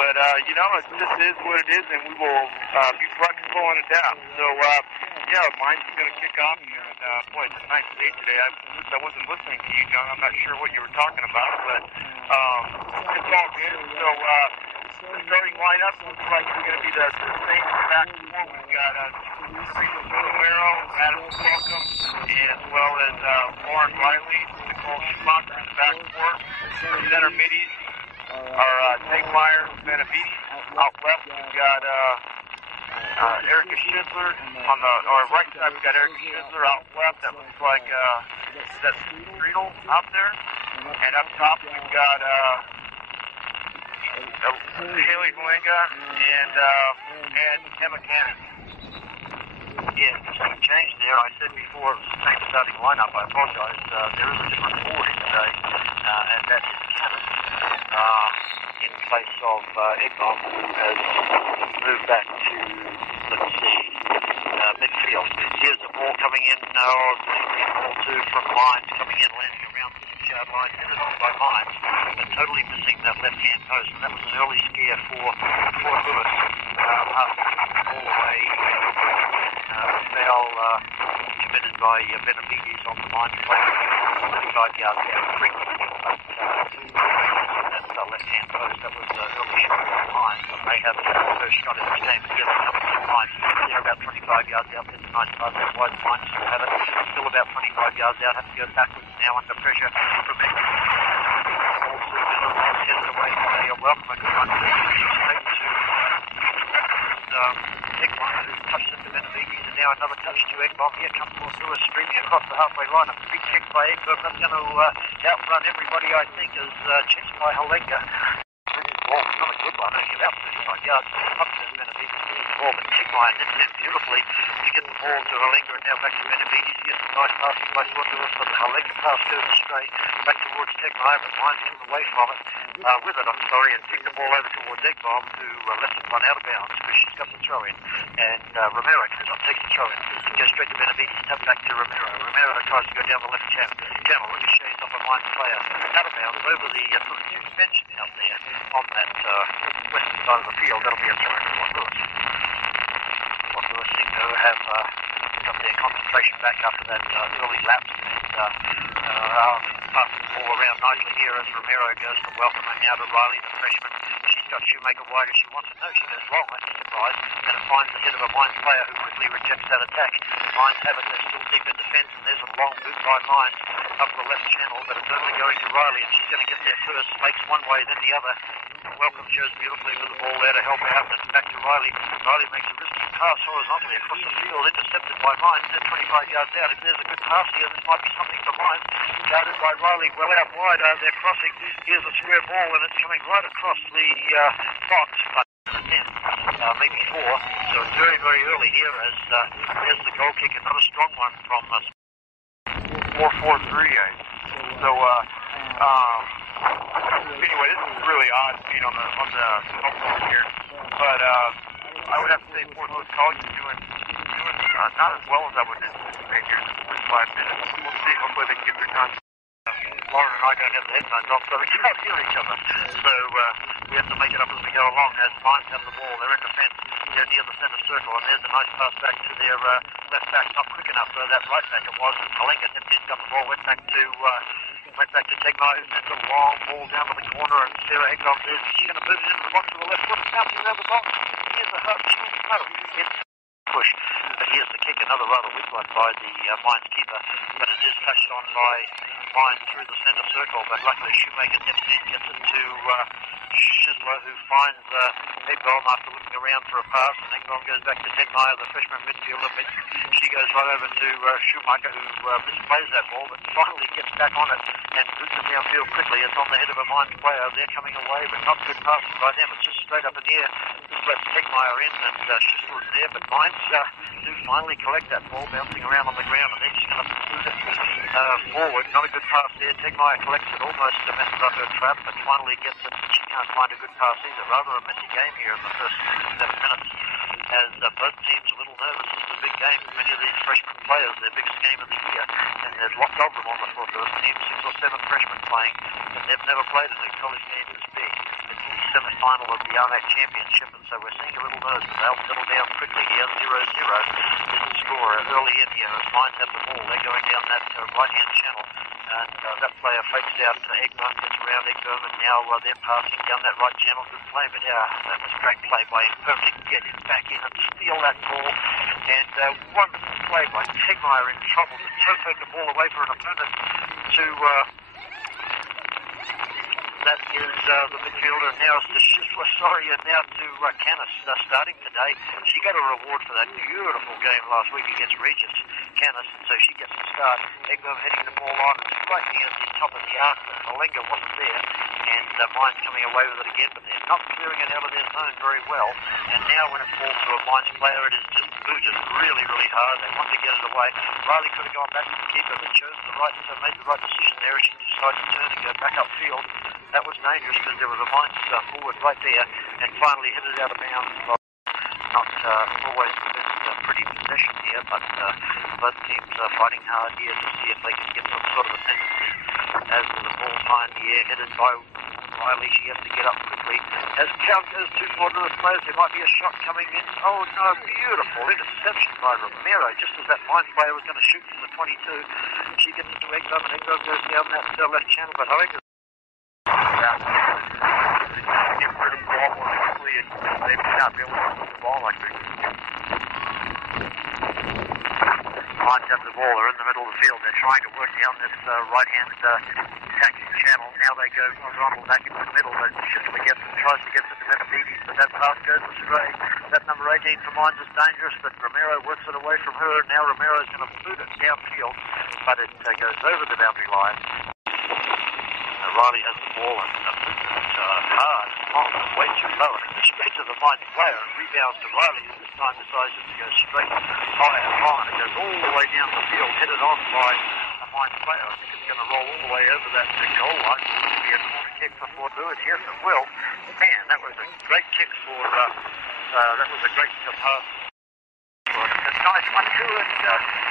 But, you know, it just is what it is, and we will be flexible and adapt. So, yeah, mine's going to kick off here. And, boy, it's a nice day today. I wasn't listening to you, John. I'm not sure what you were talking about, but it's all good. So, the starting lineup looks like it's going to be the same back four. We've got Romero, Madison Welcome, as well as Lauren Riley, Nicole Schumacher in the back four. Center middies are Tegmeyer, Benavides. Out left, we've got Erica Schindler. On the right side, we've got Erica Schindler. Out left, that looks like that's Friedel out there. And up top, we've got Haley Valenga and Emma Cannon. Yeah, just a change there. I said before it was the same starting lineup. I apologize. There is a different forward today, and that is Cannon in place of Egmont, who has moved back to, let's see, midfield. Here's the ball coming in now. Ball two from Mines coming in, landing around the 6-yard line. Headed on by Mines, but totally missing that left-hand post. And that was an early scare for Lewis. All the way. Foul committed by Benavides on the Mines play. 35 yards out. That's the left-hand post. That was early shot from Mines. But they have the first shot in this game. Together coming from Mines. They're about 25 yards out. It's a nice pass out wide. Mines still have it. Still about 25 yards out. Have to go backwards now under pressure from Egmont. Headed away. They are welcome. A good one. Straight to Egmont, who touched it to Benavides, and now another touch to Egmont. Here comes Lewis streaming across the halfway line. A big kick by Egmont. That's going to outrun everybody, I think, as chased by Halenga. Ball, not a good one, only about 35 yards up to Benavides. Ball, but Tegmeyer did it beautifully to get the ball to Halenga, and now back to Benavides. He gets a nice pass by Lewis, but the Halenga pass goes astray back towards Tegmeyer, but Mines getting away from it. With it, and kicked the ball over towards Egmont, who left it run out of bounds because she's got the throw in. And Romero comes up, takes the throw in. It goes straight to Benavides, tap back to Romero. Romero tries to go down the left channel. Ricochets off a Mines player out of bounds over the suspension out there on that western side of the field. That'll be a throw in for Lewis. Lewis seemed to have got their concentration back after that early lapse. Passing the ball around nicely here as Romero goes to welcome her now to Riley, the freshman. She's got Shoemaker wide as she wants it. No, she goes long. That's a surprise. And it finds the head of a Mines player who quickly rejects that attack. Mines have it. They're still deep in defence, and there's a long boot by Mines up the left channel, but it's only going to Riley, and she's going to get there first. Makes one way, then the other. Welcome shows beautifully with the ball there to help out, and it's back to Riley. Riley makes a risky pass horizontally across the field, intercepted by Mines. They're 25 yards out. If there's a good pass here, this might be something for Mines. Guarded by Riley, well out wide. They're crossing. Here's a square ball, and it's coming right across the box. Maybe 4. So it's very, very early here as there's the goal kick. Another strong one from 4-4-3. So, anyway, this is really odd being on the home court here. But I would have to say Fort Lewis College is doing not as well as I would anticipate here in the first 5 minutes. We'll see. Hopefully they can get their time. Lauren and I don't have the headphones on, so we can't hear each other. So we have to make it up as we go along. As Mines have the ball, they're in defence. They're near the centre circle, and there's a nice pass back to their left back. Not quick enough, though. That right back it was. And Halenga nipped in, got the ball, went back to Tegmeyer, who sent a long ball down to the corner, and Sarah Egmont is she's going to move it into the box with the left foot. It's bouncing around the box. Here's the hub. It's push. But here's the kick, another rather weak one by the Mines keeper, but it is touched on by Mines through the centre circle, but luckily Shoemaker nips in, gets it to Schindler, who finds Egmont after looking around for a pass, and Egmont goes back to Tegmeyer, the freshman midfielder. She goes right over to Shoemaker, who misplays that ball, but finally gets back on it and boots it downfield quickly. It's on the head of a Mines player. They're coming away, but not good passing by them. It's just straight up in the air. This lets Tegmeyer in, and Schindler's there, but Mines do finally collect that ball, bouncing around on the ground, and they're just going to move it forward. Not a good pass there. Tegmeyer collects it, almost messes up her trap, but finally gets it. She can't find a good pass either. Rather a messy game here in the first 7 minutes, as both teams a little nervous. This is a big game for many of these freshman players, their biggest game of the year, and there's lots of them on the Fort Lewis team, 6 or 7 freshmen playing, and they've never played in a college game this big. It's semi-final of the RMAC Championship, and so we're seeing a little nerves, but they'll settle down quickly here. 0-0 is the score early in here as Mines have the ball. They're going down that right-hand channel, and that player fakes out Egbert, gets around Egbert, and now they're passing down that right channel. Good play, but that was great play by him. Perfect to get him back in and steal that ball, and wonderful play by Tegmeyer in trouble to take the ball away for an opponent to... that is the midfielder now to Schisler, and now to Canis starting today. She got a reward for that beautiful game last week against Regis Canis, and so she gets the start. Egbert heading the ball on, it's right near the top of the arc, but Malenga wasn't there, and Mines coming away with it again, but they're not clearing it out of their zone very well, and now when it falls to a Mines player, it is just booted really, really hard. They want to get it away. Riley could have gone back to the keeper, but made the right decision there. She decided to turn and go back upfield. That was dangerous because there was a Mines forward right there, and finally hit it out of bounds. Not always the best pretty possession here, but both teams are fighting hard here to see if they can get some sort of a penalty. As with the ball high in the air, headed by Riley, she has to get up quickly. As count goes to Fordois players, there might be a shot coming in. Oh no, beautiful interception by Romero, just as that Mines player was going to shoot from the 22. She gets it to Egbert, and Egbert goes down that left channel, but However, get rid of the ball more quickly, and they may not be able to move the ball like this. Mines have the ball. They're in the middle of the field. They're trying to work down this right-hand attacking channel. Now they go horizontal back into the middle, but Schisler tries to get to the Benavides, but that pass goes astray. That number 18 for Mines is dangerous, but Romero works it away from her. Now Romero's going to boot it downfield, but it goes over the boundary line. Riley has the ball and puts it hard, long, way too low, and it's straight to the Mines player and rebounds to Riley, who this time decides to go straight high and long. It goes all the way down the field, headed on by a Mines player. I think it's going to roll all the way over that goal line. It'll be a corner kick for Fordois. Yes, it will. Man, that was a great kick for, that was a great pass. A nice one too, and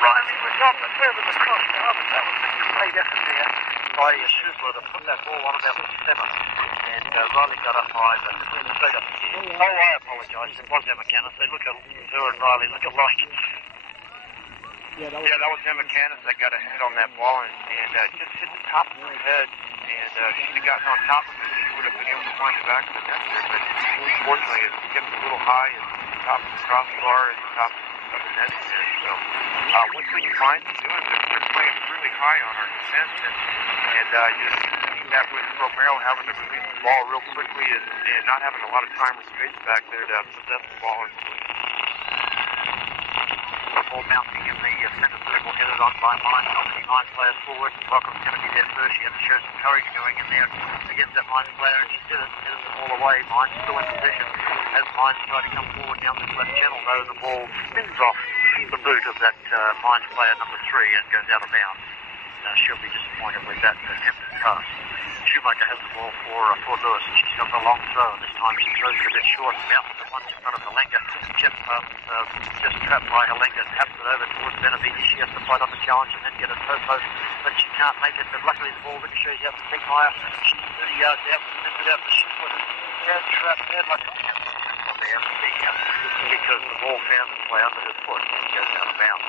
Riley was on the further across the other. That was a great effort there by Schisler to put that ball on about the center, and Riley got up high, but straight up the air. Oh, I apologise. It was Emma Canis. They look at her and Riley look alike. Yeah, that was Emma Canis that got a hit on that ball, and just hit the top of her head, and she'd have gotten on top of it, she would have been able to find the back of the net there, but unfortunately it gets a little high at the top of the crossbar and the top of the net there. So one thing Mines is doing, they're playing really high on our defense, and just that with Romero having to release the ball real quickly and not having a lot of time or space back there to possess the ball. Ball bouncing in the centre circle, headed on by Mines. Obviously, Mines players forward. Welcome's going to be there first. She had to show some courage going in there against that Mines player, and she did it. Headed the ball away. Mines still in position. As Mines try to come forward down this left channel, though, the ball spins off the boot of that Mines player number 3 and goes out of bounds. She'll be disappointed with that attempted pass. Schumacher has the ball for Lewis, and she's got the long throw, and this time she throws it a bit short, bounces it once in front of Halenga. Just trapped by Halenga, taps it over towards Benavides. She has to fight on the challenge and then get a toe post, but she can't make it. But luckily the ball ricochets out to Tegmeyer. She's 30 yards out, sends it out to Schisler. Bad trap, bad luck on there, because the ball found its way under her foot and goes out of bounds.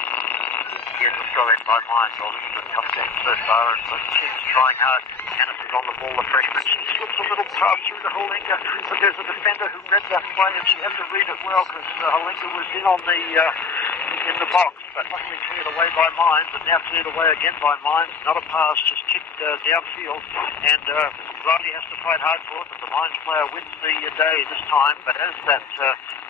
Here's the throw in by Mines. Well, this is a tough game so far, and both teams trying hard. Canis is on the ball, the freshman. She slips a little pass through to Halenga, but there's a defender who read that play, and she had to read it well because Halenga was in on in the box, but luckily cleared away by Mines, and now cleared away again by Mines. Not a pass, just kicked downfield, and Riley has to fight hard for it, but the Mines player wins the day this time. But as that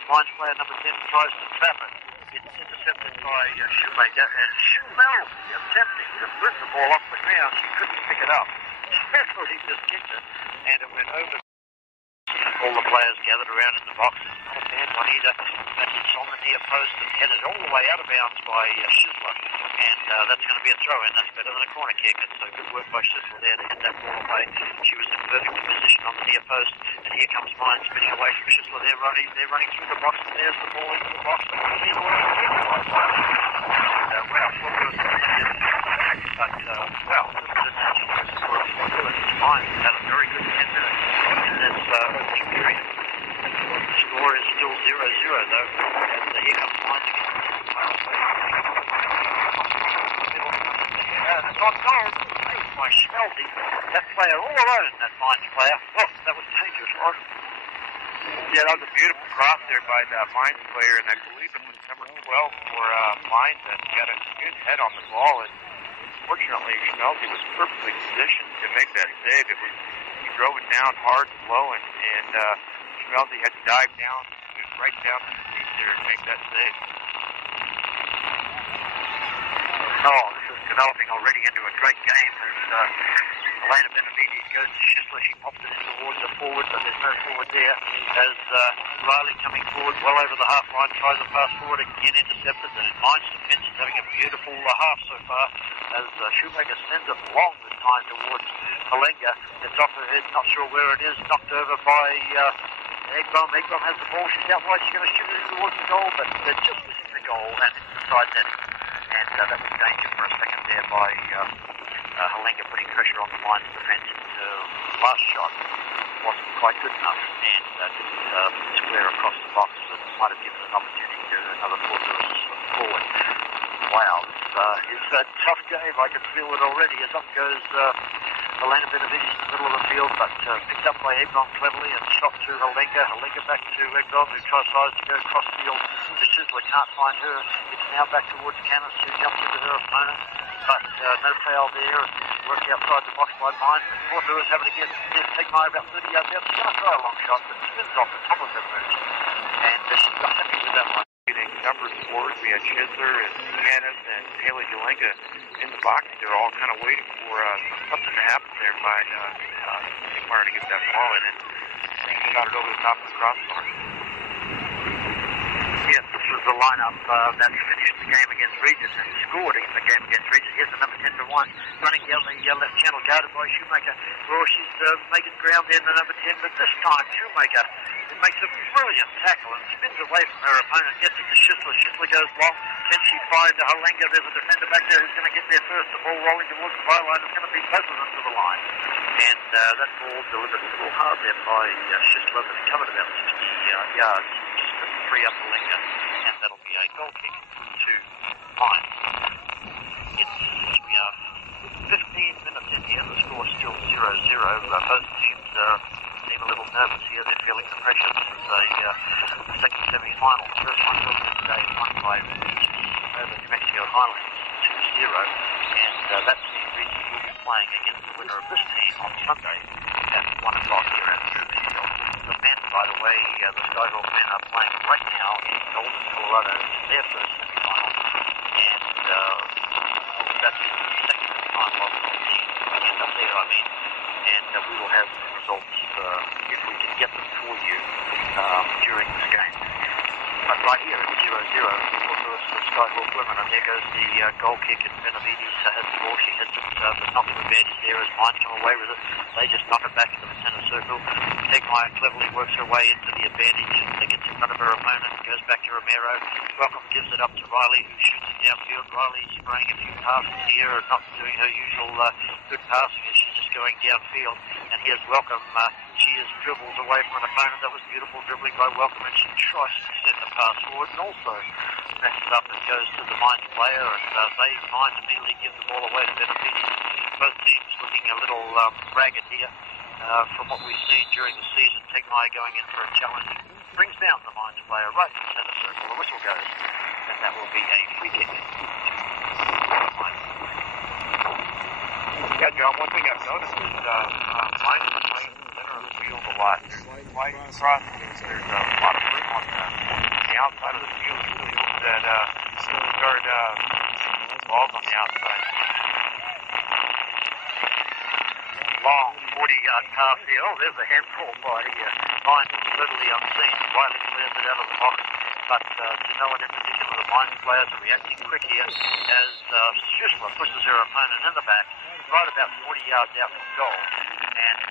Mines player number 10 tries to trap it, it's intercepted by Shoemaker, and Schmel attempting to lift the ball off the ground. She couldn't pick it up. He just kicked it, and it went over. All the players gathered around in the box. It's not a bad one either, but it's on the near post and headed all the way out of bounds by Schisler, and that's going to be a throw-in. That's better than a corner kick. It's good work by Schisler there to hit that ball away. She was in perfect position on the near post, and here comes Mines spinning away from Schisler. They're running through the box, and there's the ball into the box. But well, this is a touching score for Mines. Had a very good 10 minutes in that's opening period. The score is still 0-0 though, as the here comes Mines again. And it's on goal, saved by Schmeldy. That player all alone, that Mines player. Oh, that was dangerous, Rod. Yeah, that was a beautiful cross there by the Mines player, and I believe it was number 12 for Mines, and got a good head on the ball, and fortunately Schmelzy was perfectly positioned to make that save. He drove it down hard and low, and Schmelzy had to dive down, right down to the feet there and make that save. Oh, this is developing already into a great game. There's Elena Benavides goes to Schisler. She pops it in towards the forward, but there's no forward there. As Riley coming forward well over the half line, tries to pass forward again, intercepted. And Mines defence is having a beautiful half so far, as Shoemaker sends it long this time towards Halenga. It's off her head, not sure where it is, knocked over by Eggbom. Eggbom has the ball, she's out wide, she's going to shoot it in towards the goal, but they're just missing the goal, and it's inside net. And that was danger for a second there by Halenga, putting pressure on the Mines defence. Last shot wasn't quite good enough, and didn't square across the box, but might have given an opportunity to another forward. Wow, it's a tough game. I can feel it already as up goes Elena Benavides in the middle of the field, but picked up by Eggbom cleverly and shot to Halenga. Halenga back to Eggbom, who tries to go across field to Schisler, can't find her. It's now back towards Canis, who jumps into her opponent, but no foul there. It's worked outside the box by Mines. Fort Lewis have it again. Take my about 30 yards out. She's going to throw a long shot, but spins off the top of her moves, and she's not happy with that one. Numbers forward, we had Schisler and Canis and Haley Jelenka in the box. They're all kind of waiting for something to happen there by Sigmar to get that ball in, and shot it over the top of the crossbar. Yes, this was the lineup that finished the game against Regis and scored in the game against Regis. Here's the number 10 to 1, running down the left channel, guarded by Shoemaker. Well, she's making ground in the number 10, but this time Shoemaker makes a brilliant tackle and spins away from her opponent, gets it to Schisler. Schisler goes long. Can she find Halenga? There's a defender back there who's going to get there first. The ball rolling towards the byline. It's going to be both of them to the line. And that ball delivered a little hard there by Schisler, but it covered about 60 yards. Just to free up Halenga, and that'll be a goal kick to Mines. We are 15 minutes in here. The score's still 0-0. Both teams seem a little nervous here. They're feeling the pressure. This is a second semi-final. The first one was today, won by over New Mexico Highlands 2-0, and that team Regis will be playing against the winner of this team on Sunday at 1 o'clock here at Truefield. The men, by the way, the Skyhawk men are playing right now in Golden, Colorado, their first semi-final, and that's the second semi-final of the team end up there, and we will have results if we can get them for you during this game. But right here it's 0-0 for the Skyhawk women, and there goes the goal kick, and Benavides has the ball. She hits it, but not the advantage there as Mines come away with it. They just knock it back into the centre circle. Tegmeyer cleverly works her way into the advantage. They get in front of her opponent, goes back to Romero. Welcome gives it up to Riley, who shoots it downfield. Riley spraying a few passes here and not doing her usual good passing, as she's just going downfield. And here's Welcome. She is dribbles away from an opponent. That was beautiful dribbling by Welcome, and she tries to send the pass forward and also messes up and goes to the Mines player, and Mines immediately give the ball away to Benavides. Both teams looking a little ragged here from what we've seen during the season. Tegmeyer going in for a challenge, brings down the Mines player right in the centre circle. The whistle goes, and that will be a free kick. Yeah, John, one thing I've noticed is Mines is playing in the center of the field a lot. There's wide crosses. There's a lot of room on the outside of the field that start balls on the outside. Long 40-yard pass here. Oh, there's a handball by Mines, totally unseen. Riley clears it out of the box, but to no one in particular, the Mines players are reacting quick here as Schisler pushes her opponent in the back, right about 40 yards out from goal. And